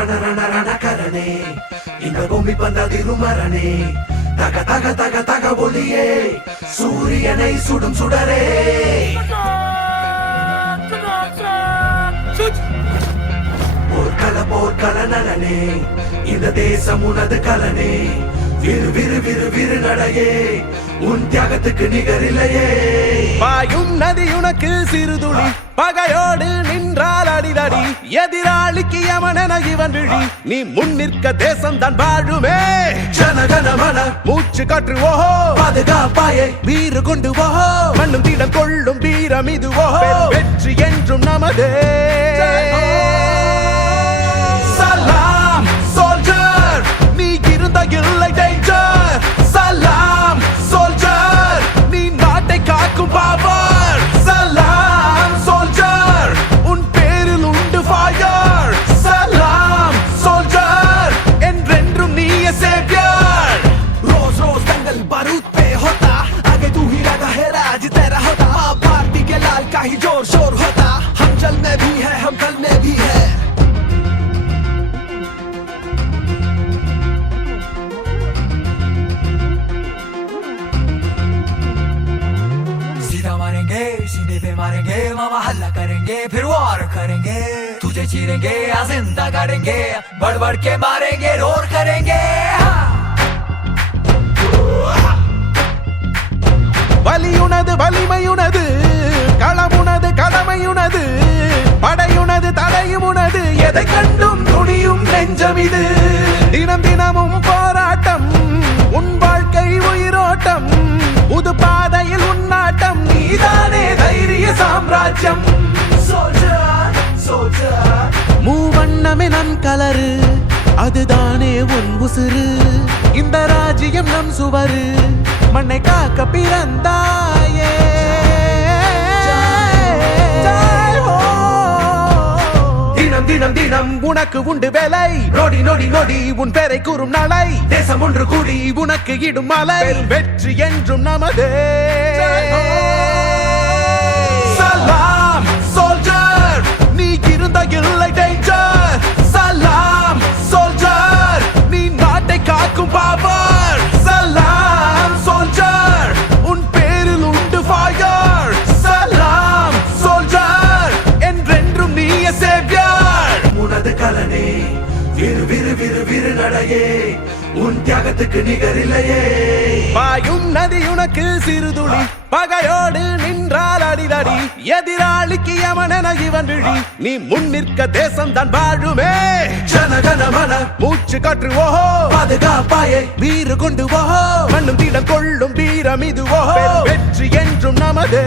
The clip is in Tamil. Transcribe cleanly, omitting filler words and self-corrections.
ரಣ ரಣ ரணகரணே இந்த பூமி பந்ததிரும் மரணே தக தக தக தக ஒளியே சூரியனை சுடும் சுடரே போர்க்கள நலனே இந்த தேசம் உனது கலனே விரு விரு விரு விரு நடையே உன் தியாகத்துக்கு நிகரில்லையே பாயும் நதி உனக்கு சிறுதுளி பகையோடு நின்றால் அடிதடி எதிராளிக்கு யமனென இவன் விழி நீ முன்னிற்க தேசம் தான் வாழுமே ஜனகணமன மூச்சு காற்று ஓஹோ பாதுகாப்பாயே வீறு கொண்டு ஓஹோ மண்ணும் திடம் கொள்ளும் வீரம் இது ஓஹோ வெற்றி என்றும் நமதே சலாம் சோல்ஜர் நீ இருந்த இல்லை டேஞ்சர் சலாம் சோல்ஜர் நீ நாட்டை காக்கும் பாவர் சலாம் சோல்ஜர் உன் பேரில் உண்டு ஃபயர் சலாம் சோல்ஜர் என்றென்றும் நீயே சேவியர் रोज रोज दंगल बारूद पे होता आगे तू ही लगा है राज तेरा होता माँ भारती के लाल का ही जोर शोर होता हम जल में भी है हम कल में भी है सीधा मारेंगे सीधे पे मारेंगे मामा हल्ला करेंगे फिर वार करेंगे तुझे चीरेंगे या जिंदा गाड़ेंगे बढ़ बढ़ के मारेंगे रोर करेंगे வலியுனது வலிமையுனது களமுனது கடமையுனது படையுனது தடையுமுனது எதை கண்டும் துணியும் நெஞ்சம் இது தினம் தினமும் போராட்டம் உன் வாழ்க்கை உயிரோட்டம் புது பாதையில் உன்னாட்டம் நீதானே தைரிய சாம்ராஜ்யம் சோல்ஜர் சோல்ஜர் மூவண்ணமே நம் கலரு அதுதானே உன் உசுறு இந்த ராஜ்யம் நம் சுவரு மண்ணை காக்க பிறந்தாயே தினம் தினம் தினம் உனக்கு உண்டு வேலை நொடி நொடி நொடி உன் பேரை கூறும் நாளை தேசம் ஒன்று கூடி உனக்கு இடும் மலை வெற்றி என்றும் நமதே சலாம் சோல்ஜர் நீ இருந்த இல்லை டேஞ்சர் சலாம் சோல்ஜர் நீ நாட்டை காக்கும் பாவர் சலாம் சோல்ஜர் உன் பேரில் உண்டு ஃபயர் சலாம் சோல்ஜர் என்றென்றும் நீயே சேவியர் உனது கலனே விரு விரு விரு விரு நடையே உன் தியாகத்துக்கு நிகரில்லையே பாயும் நதி உனக்கு சிறுதுளி பகையோடு நின்றால் அடிதடி எதிராளிக்கு யமனென இவன் விழி நீ முன்னிற்க தேசம் தான் வாழுமே ஜனகணமன மூச்சு காற்று ஓஹோ பாதுகாப்பாயே வீறு கொண்டு ஓஹோ மண்ணும் திடம் கொள்ளும் வீரம் இது ஓஹோ வெற்றி என்றும் நமதே